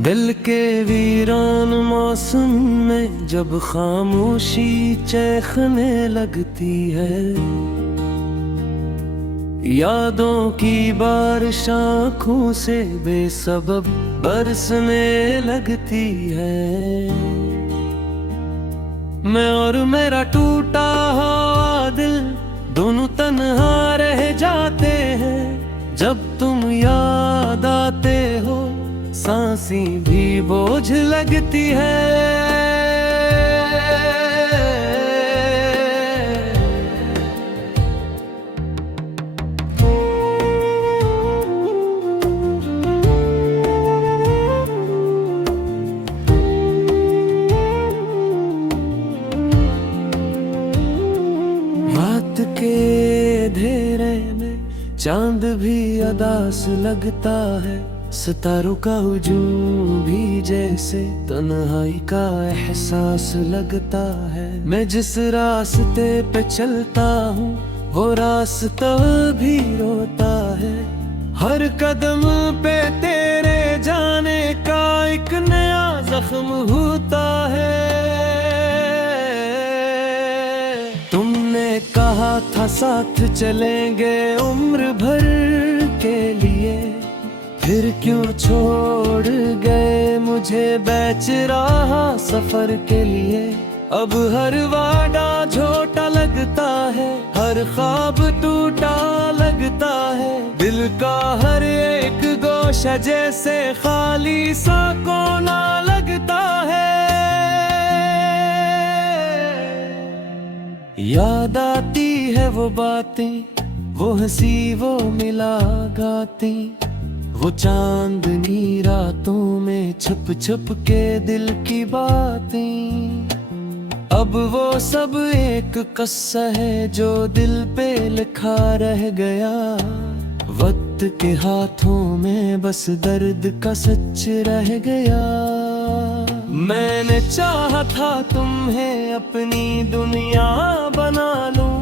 दिल के वीरान मौसम में जब खामोशी चैखने लगती है, यादों की बारिश आँखों से बेसबब बरसने लगती है। मैं और मेरा टूटा हुआ दिल दोनों तन्हा रह जाते हैं। जब तुम याद आते हो सांसें भी बोझ लगती है। रात के अंधेरे में चांद भी अदास लगता है। सितारों का हुजूम भी जैसे तन्हाई का एहसास लगता है। मैं जिस रास्ते पे चलता हूँ वो रास्ता भी रोता है। हर कदम पे तेरे जाने का एक नया जख्म होता है। तुमने कहा था साथ चलेंगे उम्र भर के लिए, फिर क्यों छोड़ गए मुझे बेचराहा सफर के लिए। अब हर वादा झूठा लगता है, हर ख्वाब टूटा लगता है। दिल का हर एक गोशा जैसे खाली सा कोना लगता है। याद आती है वो बातें, वो हंसी वो मुलाकातें, वो चांदनी रातों में छुप छुप के दिल की बातें। अब वो सब एक किस्सा है जो दिल पे लिखा रह गया। वक्त के हाथों में बस दर्द का सच रह गया। मैंने चाहा था तुम्हें अपनी दुनिया बना लूं,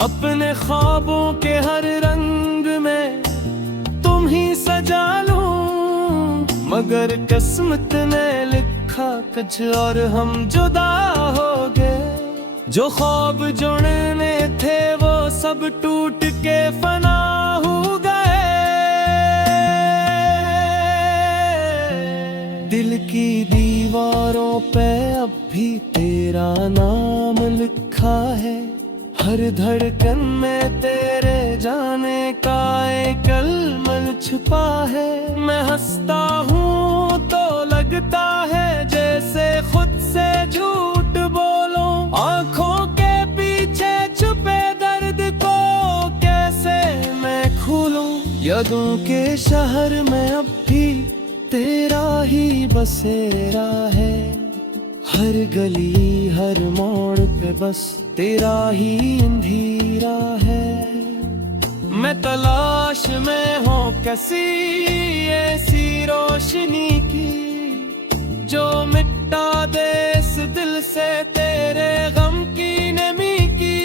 अपने ख्वाबों के हर रंग में तुम ही सजा लूं। मगर किस्मत ने लिखा कुछ और हम जुदा हो गए। जो ख्वाब जुड़ने थे वो सब टूट के फना हो गए। दिल की दीवारों पे अब भी तेरा नाम लिखा है। हर धड़कन में तेरे जाने का एक अलमल छुपा है। मैं हंसता हूँ तो लगता है जैसे खुद से झूठ बोलूं। आँखों के पीछे छुपे दर्द को कैसे मैं खोलूं। यादों के शहर में अब भी तेरा ही बसेरा है। हर गली हर मोड़ पे बस तेरा ही अंधेरा है। मैं तलाश में हूँ कैसी ऐसी रोशनी की, जो मिटा दे इस दिल से तेरे गम की नमी की।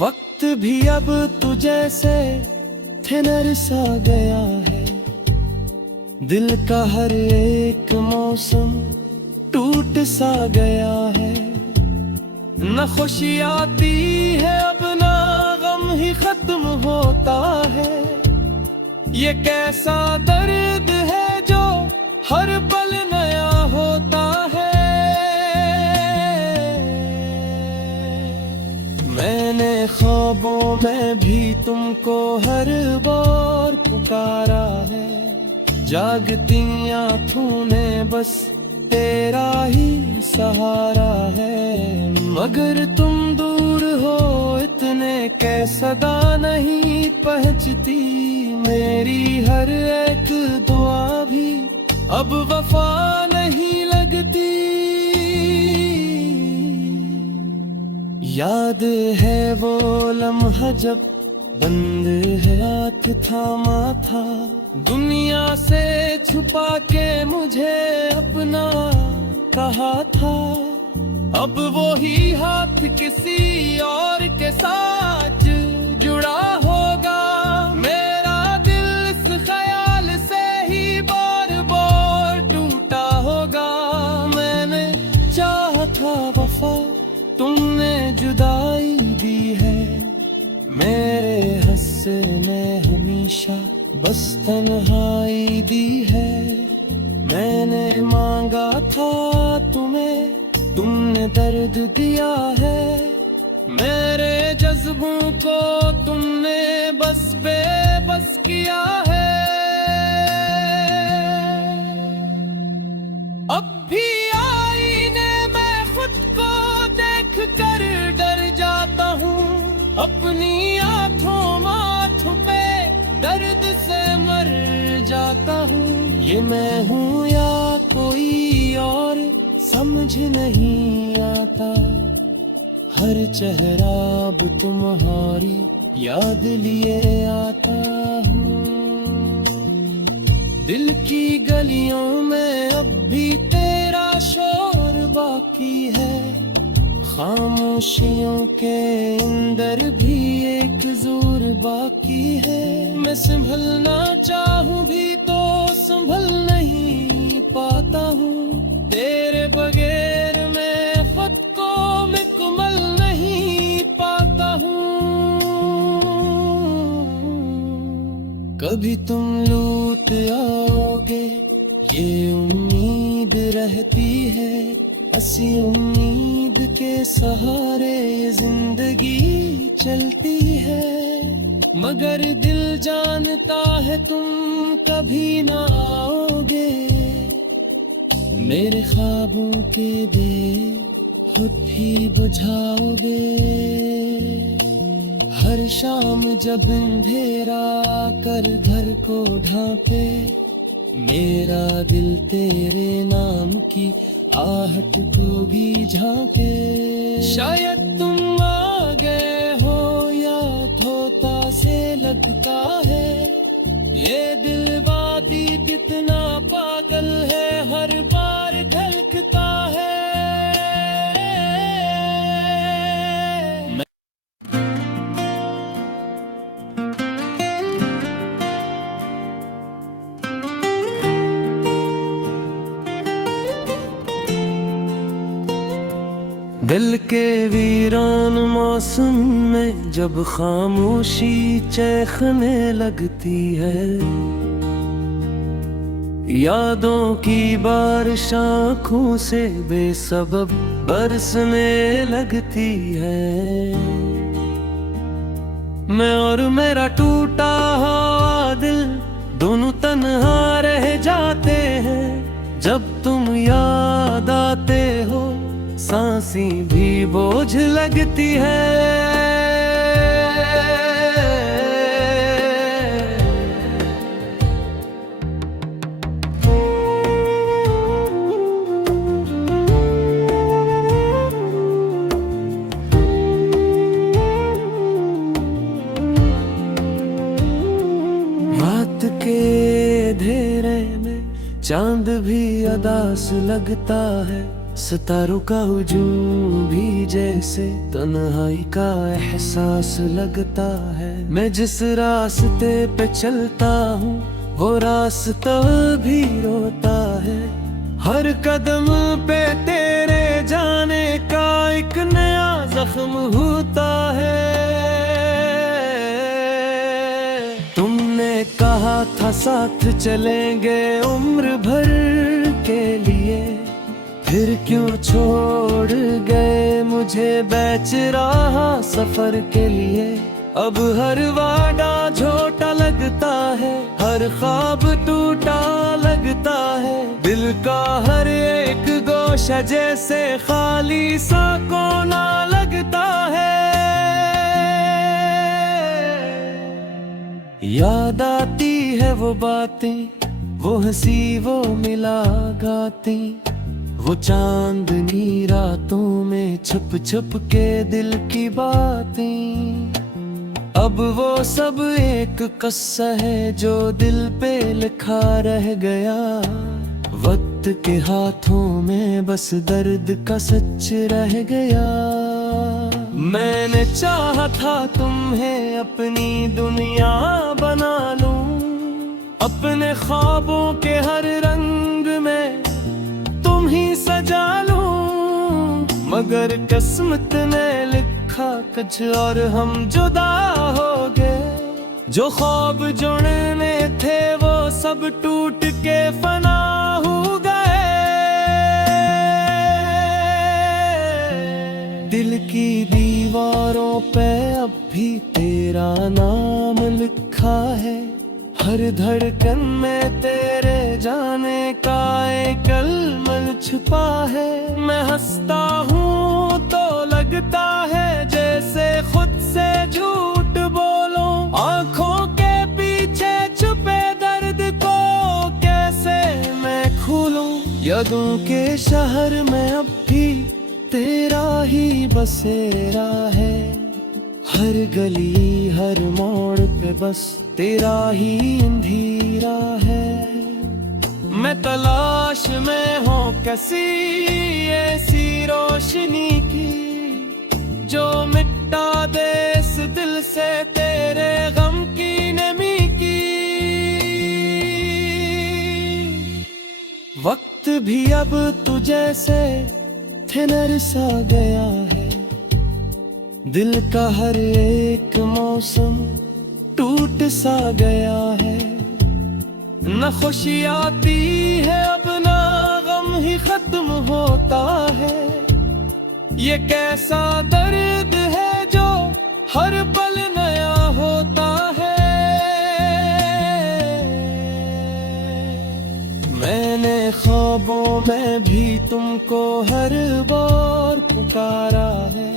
वक्त भी अब तुझे से थिनर सा गया है। दिल का हर एक मौसम टूट सा गया है। न खुशी आती है अब ना गम ही खत्म होता है। ये कैसा दर्द है जो हर पल नया होता है। मैंने ख्वाबों में भी तुमको हर बार पुकारा है। जागती आँखों ने बस तेरा ही सहारा है। मगर तुम दूर हो इतने के सदा नहीं पहुँचती। मेरी हर एक दुआ भी अब वफा नहीं लगती। याद है वो लम्हा जब बंद हाथ थामा था। दुनिया से छुपा के मुझे अपना कहा था। अब वो ही हाथ किसी और के साथ जुड़ा होगा। मेरा दिल इस से मैं हमेशा बस तन्हाई दी है। मैंने मांगा था तुम्हें, तुमने दर्द दिया है। मेरे जज्बों को तुमने बस बेबस किया है। अब भी आईने में खुद को देख कर डर जाता हूँ। अपनी आंखों माथों पे दर्द से मर जाता हूँ। ये मैं हूँ या कोई और समझ नहीं आता। हर चेहरा अब तुम्हारी याद लिए आता हूँ। दिल की गलियों में अब भी तेरा शोर बाकी है। खामोशियों के अंदर भी एक जोर बाकी है। मैं संभलना चाहूँ भी तो संभल नहीं पाता हूँ। तेरे बगैर मैं खुद को मुकम्मल नहीं पाता हूँ। कभी तुम लौट आओगे ये उम्मीद रहती है। हंसी उम्मीद के सहारे ये जिंदगी चलती है। मगर दिल जानता है तुम कभी ना आओगे। मेरे ख्वाबों के दे खुद ही बुझाओगे। हर शाम जब अंधेरा कर घर को ढांके, मेरा दिल तेरे नाम की आहट को भी झांके। शायद तुम आ गए हो या धोता से लगता है। ये दिल वादी कितना पागल है, हर बार धड़कता है। दिल के वीरान मौसम में जब खामोशी चैखने लगती है। यादों की बारिश आँखों से बेसबब बरसने लगती है। मैं और मेरा टूटा हुआ दिल दोनों तन्हा रह जाते हैं। जब तुम याद आते हो सांसें भी बोझ लगती है। रात के अंधेरे में चांद भी अदास लगता है। सितारों का हुजूम भी जैसे तन्हाई का एहसास लगता है। मैं जिस रास्ते पे चलता हूँ वो रास्ता भी रोता है। हर कदम पे तेरे जाने का एक नया जख्म होता है। तुमने कहा था साथ चलेंगे उम्र भर के लिए, फिर क्यों छोड़ गए मुझे बेचराहा सफर के लिए। अब हर वादा झूठा लगता है, हर ख्वाब टूटा लगता है। दिल का हर एक गोशा जैसे खाली सा कोना लगता है। याद आती है वो बातें, वो हंसी वो मुलाकातें, वो चांदनी रातों में छुप छुप के दिल की बातें। अब वो सब एक किस्सा है जो दिल पे लिखा रह गया। वक्त के हाथों में बस दर्द का सच रह गया। मैंने चाहा था तुम्हें अपनी दुनिया बना लूं, अपने ख्वाबों के हर रंग में तुम ही सजा लूं। मगर किस्मत ने लिखा कुछ और हम जुदा हो गए। जो ख्वाब जुड़ने थे वो सब टूट के फना हो गए। दिल की दीवारों पे अब भी तेरा नाम लिखा है, हर धड़कन में तेरे जाने का एक कलम छुपा है। मैं हंसता हूँ तो लगता है जैसे खुद से झूठ बोलूं, आंखों के पीछे छुपे दर्द को कैसे मैं खोलूं। यादों के शहर में अब भी तेरा ही बसेरा है, हर गली हर मोड़ पे बस तेरा ही अंधेरा है। मैं तलाश में हूँ कैसी ऐसी रोशनी की, जो मिटा दे इस दिल से तेरे गम की नमी की। वक्त भी अब तुझे से ठहर सा गया है, दिल का हर एक मौसम टूट सा गया है। न खुशी आती है अब ना गम ही खत्म होता है, ये कैसा दर्द है जो हर पल नया होता है। मैंने ख्वाबों में भी तुमको हर बार पुकारा है,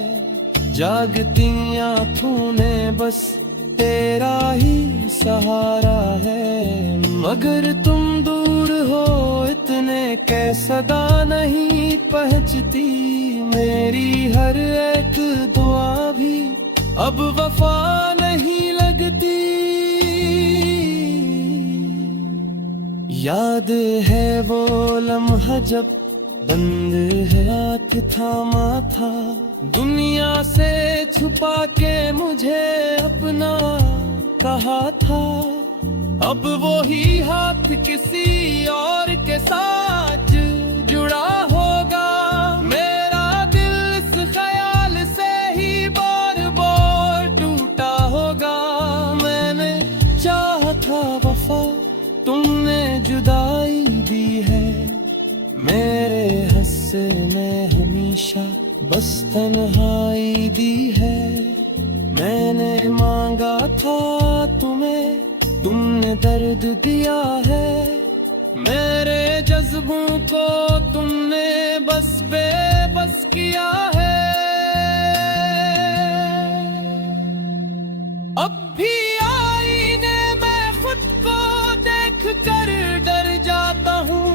जागती आँखों ने बस तेरा ही सहारा है। मगर तुम दूर हो इतने के सदा नहीं पहुंचती, मेरी हर एक दुआ भी अब वफा नहीं लगती। याद है वो लम्हा जब बंद हाथ थामा था, दुनिया से छुपा के मुझे अपना कहा था। अब वो ही हाथ किसी और के साथ जुड़ा होगा, मेरा दिल इस ख्याल से ही बार बार टूटा होगा। मैंने चाहा था वफा, तुमने जुदाई दी है, मेरे हस्से में हमेशा बस तन्हाई दी है। मैंने मांगा था तुम्हें, तुमने दर्द दिया है, मेरे जज्बों को तुमने बस बेबस किया है। अब भी आईने में खुद को देख कर डर जाता हूँ,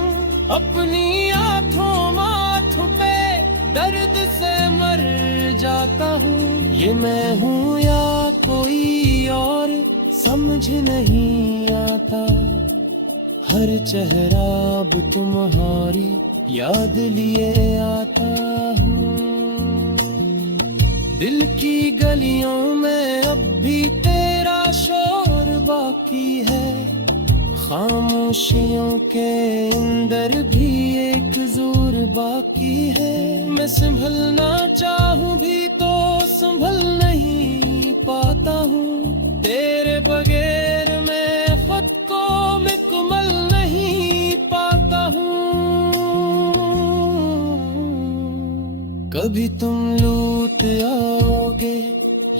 अपनी आँखों माथों पे दर्द से मर जाता हूँ। ये मैं हूँ या कोई और समझ नहीं आता, हर चेहरा अब तुम्हारी याद लिए आता हूँ। दिल की गलियों में अब भी तेरा शोर बाकी है, खामोशियों के अंदर भी एक जोर बाकी है। मैं संभलना चाहूँ भी तो संभल नहीं पाता हूँ, तेरे बगैर मैं खुद को मुकम्मल नहीं पाता हूँ। कभी तुम लौट आओगे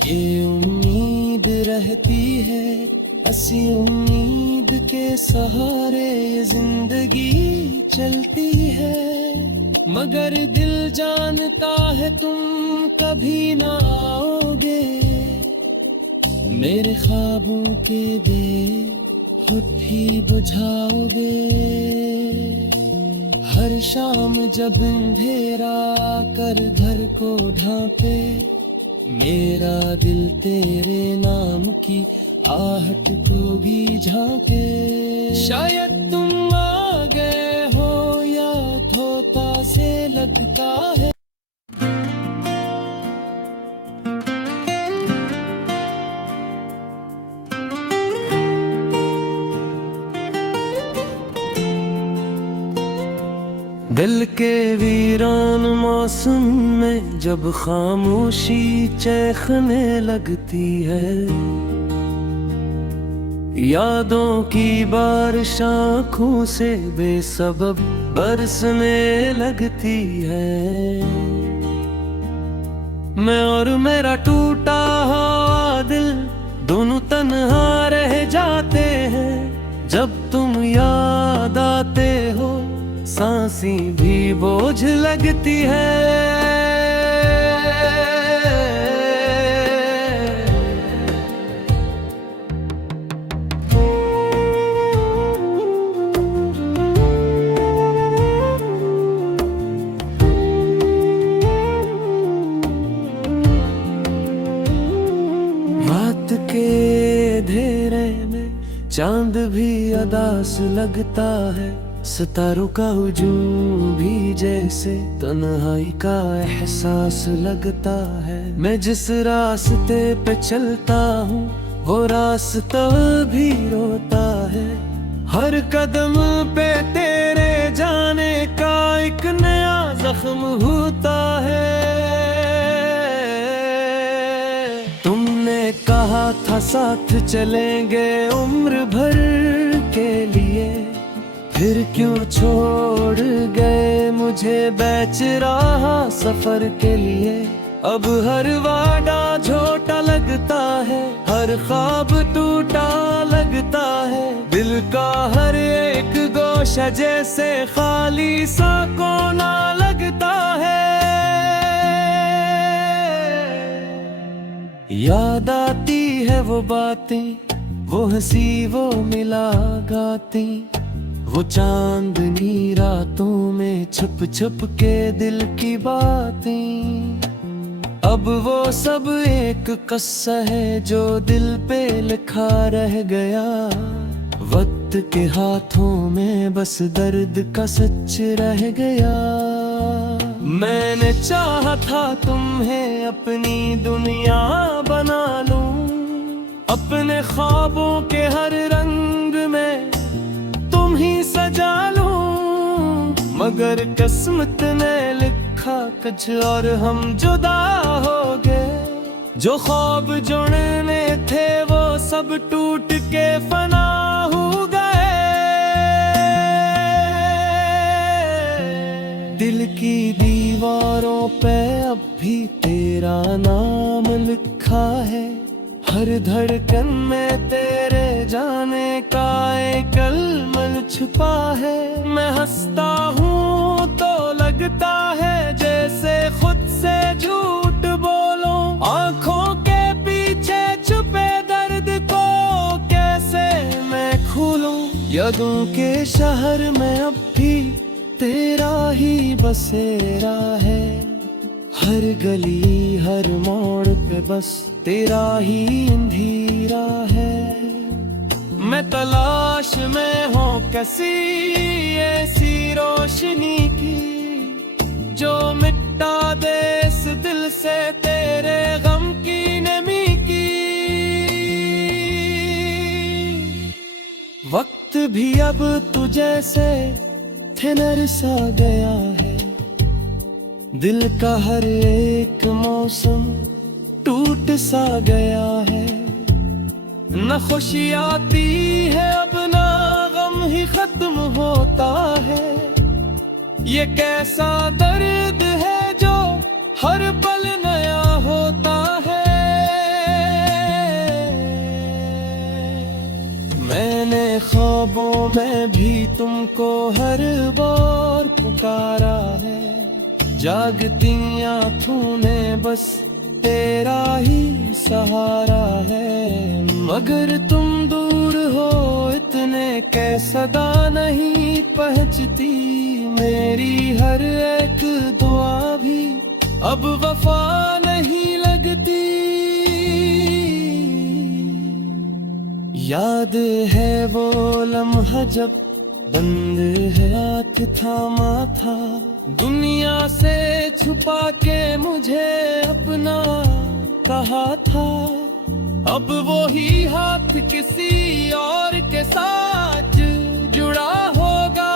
ये उम्मीद रहती है, ऐसी उम्मीद के सहारे जिंदगी चलती है। मगर दिल जानता है तुम कभी ना आओगे, मेरे ख्वाबों के दे खुद ही बुझाओगे। हर शाम जब अंधेरा कर घर को ढांपे, मेरा दिल तेरे नाम की आहट को भी झांके। शायद तुम आ गए हो या धोता से लगता है। दिल के वीरान मौसम में जब खामोशी चैखने लगती है, यादों की बारिश आँखों से बेसबब बरसने लगती है। मैं और मेरा टूटा हुआ दिल दोनों तन्हा रह जाते हैं। जब तुम याद आते हो सांसें भी बोझ लगती है। रात के अंधेरे में चांद भी अदास लगता है। सितारों का हुजूम भी जैसे तन्हाई का एहसास लगता है। मैं जिस रास्ते पे चलता हूँ वो रास्ता भी रोता है। हर कदम पे तेरे जाने का एक नया जख्म होता है। तुमने कहा था साथ चलेंगे उम्र भर के लिए, फिर क्यों छोड़ गए मुझे बेचराहा सफर के लिए। अब हर वादा झूठा लगता है, हर ख्वाब टूटा लगता है। दिल का हर एक गोशा जैसे खाली सा कोना लगता है। याद आती है वो बातें, वो हंसी वो मुलाकातें, वो चांदनी रातों में छुप छुप के दिल की बातें। अब वो सब एक किस्सा है जो दिल पे लिखा रह गया। वक्त के हाथों में बस दर्द का सच रह गया। मैंने चाहा था तुम्हें अपनी दुनिया बना लूं, अपने ख्वाबों के हर रंग में तुम ही सजा लूं। मगर किस्मत ने लिखा कुछ और हम जुदा हो गए। जो ख्वाब जुड़ने थे वो सब टूट के फना हो गए। दिल की दीवारों पे अब भी तेरा नाम लिखा है। हर धड़कन में तेरे जाने का एक कलम छुपा है। मैं हंसता हूँ तो लगता है जैसे खुद से झूठ बोलूं। आंखों के पीछे छुपे दर्द को कैसे मैं खोलूं। यादों के शहर में अब भी तेरा ही बसेरा है। हर गली हर मोड़ पे बस तेरा ही अंधेरा है। मैं तलाश में हूँ कैसी ऐसी रोशनी की, जो मिटा दे इस दिल से तेरे गम की नमी की। वक्त भी अब तुझे से थिनर सा गया है। दिल का हर एक मौसम टूट सा गया है। न खुशी आती है अब ना गम ही खत्म होता है। ये कैसा दर्द है जो हर पल नया होता है। मैंने ख्वाबों में भी तुमको हर बार पुकारा है। जागती आँखों ने बस तेरा ही सहारा है। मगर तुम दूर हो इतने के सदा नहीं पहुंचती। मेरी हर एक दुआ भी अब वफा नहीं लगती। याद है वो लम्हा जब बंद हाथ थामा था। दुनिया से छुपा के मुझे अपना कहा था। अब वो ही हाथ किसी और के साथ जुड़ा होगा।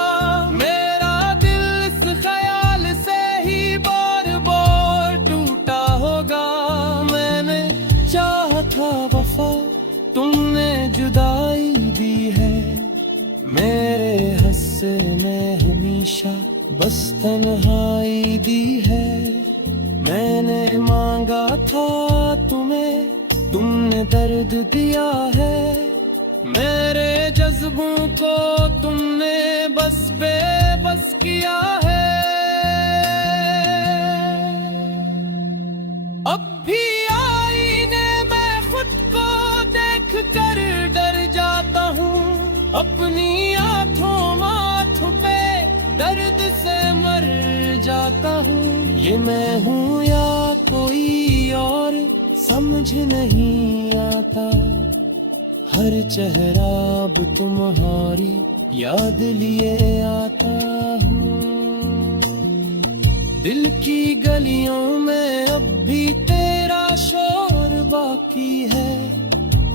मेरा दिल इस ख्याल से ही बार बार टूटा होगा। मैंने चाहा था वफा, तुमने जुदाई ने हमेशा बस तन्हाई दी है। मैंने मांगा था तुम्हें, तुमने दर्द दिया है। मेरे जज्बों को तुमने बस बेबस किया है। अब भी आईने में खुद को देख कर डर जाता हूँ। अपनी आंखों माथों पे दर्द से मर जाता हूँ। ये मैं हूँ या कोई और समझ नहीं आता। हर चेहरा अब तुम्हारी याद लिए आता हूँ। दिल की गलियों में अब भी तेरा शोर बाकी है।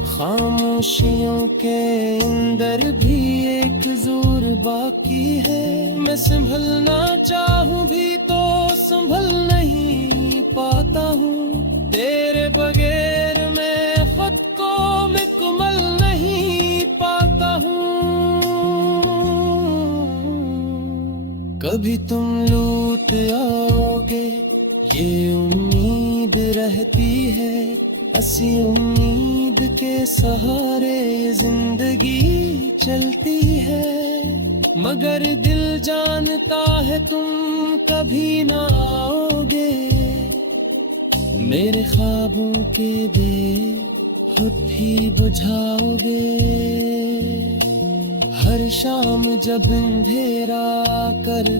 खामोशियों के अंदर भी एक जोर बाकी है। मैं संभलना चाहूँ भी तो संभल नहीं पाता हूँ। तेरे बगैर मैं खुद को मुकम्मल नहीं पाता हूँ। कभी तुम लौट आओगे ये उम्मीद रहती है। हंसी उम्मीद के सहारे जिंदगी चलती है। मगर दिल जानता है तुम कभी ना आओगे। मेरे ख्वाबों के दे खुद ही बुझाओगे। हर शाम जब अंधेरा कर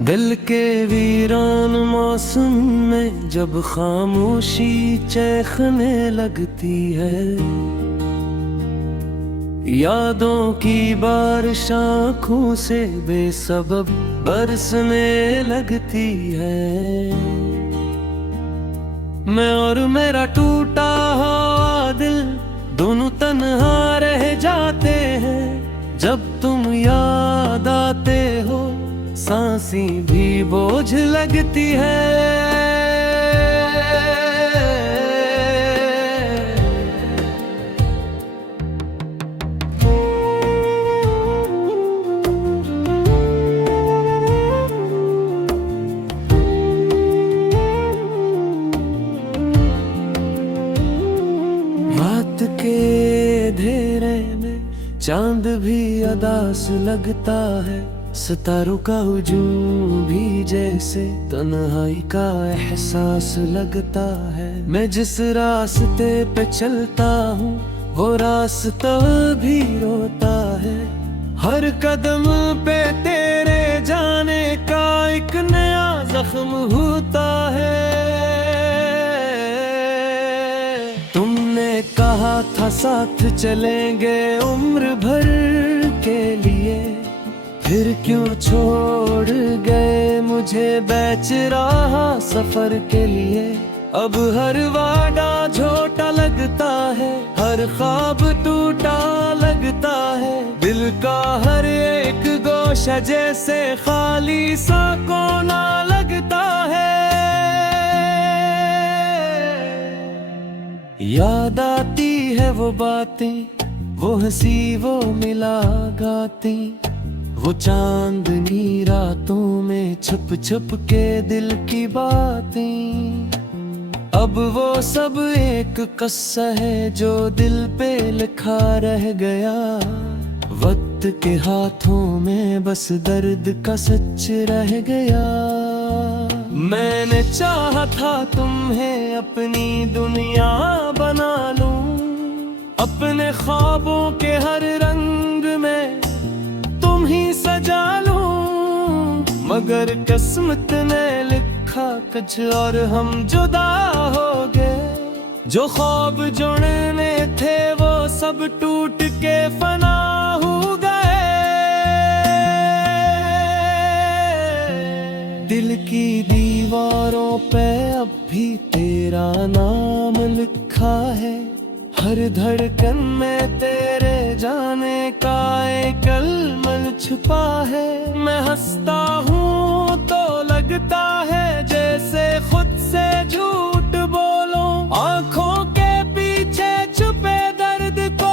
दिल के वीरान मौसम में जब खामोशी चैखने लगती है। यादों की बारिश आँखों से बेसबब बरसने लगती है। मैं और मेरा टूटा हुआ दिल दोनों तन्हा रह जाते हैं। जब तुम याद आते हो सांसें भी बोझ लगती है। रात के अंधेरे में चांद भी अदास लगता है। सितारों का हुजूम भी जैसे तन्हाई का एहसास लगता है। मैं जिस रास्ते पे चलता हूँ वो रास्ता भी रोता है। हर कदम पे तेरे जाने का एक नया जख्म होता है। तुमने कहा था साथ चलेंगे उम्र भर के लिए। फिर क्यों छोड़ गए मुझे बेचराहा सफर के लिए। अब हर वादा झूठा लगता है, हर ख्वाब टूटा लगता है। दिल का हर एक गोशा जैसे खाली सा कोना लगता है। याद आती है वो बातें, वो हंसी वो मुलाकातें। वो चांदनी रातों में छुप छुप के दिल की बातें। अब वो सब एक किस्सा है जो दिल पे लिखा रह गया। वक्त के हाथों में बस दर्द का सच रह गया। मैंने चाहा था तुम्हें अपनी दुनिया बना लूं। अपने ख्वाबों के हर रंग में तुम ही सजा लूं। मगर किस्मत ने लिखा कुछ और हम जुदा हो गए। जो ख्वाब जुड़ने थे वो सब टूट के फना हो गए। दिल की दीवारों पे अब भी तेरा नाम लिखा है। हर धड़कन में तेरे जाने का एक अलमल छुपा है। मैं हंसता हूँ तो लगता है जैसे खुद से झूठ बोलूं। आंखों के पीछे छुपे दर्द को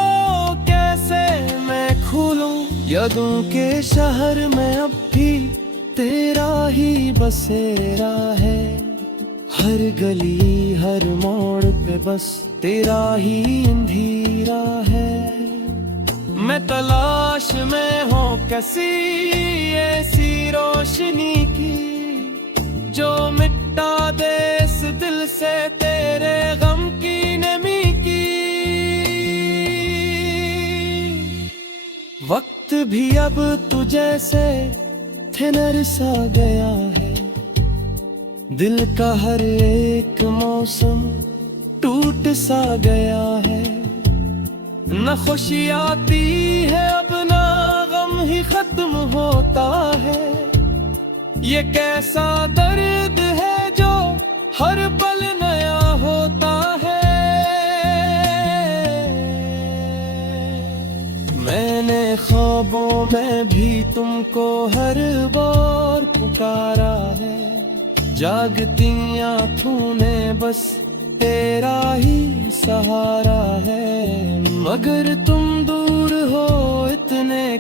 कैसे मैं खोलूं। यादों के शहर में अब भी तेरा ही बसेरा है। हर गली हर मोड़ पे बस तेरा ही अंधेरा है। मैं तलाश में हूँ कैसी ऐसी रोशनी की, जो मिटा दे इस दिल से तेरे गम की नमी की। वक्त भी अब तुझे से थिनर सा गया है। दिल का हर एक मौसम टूट सा गया है। न खुशी आती है अब ना गम ही खत्म होता है। ये कैसा दर्द है जो हर पल नया होता है। मैंने ख्वाबों में भी तुमको हर बार पुकारा है। जागती आँखों ने बस तेरा ही सहारा है। मगर तुम दूर हो इतने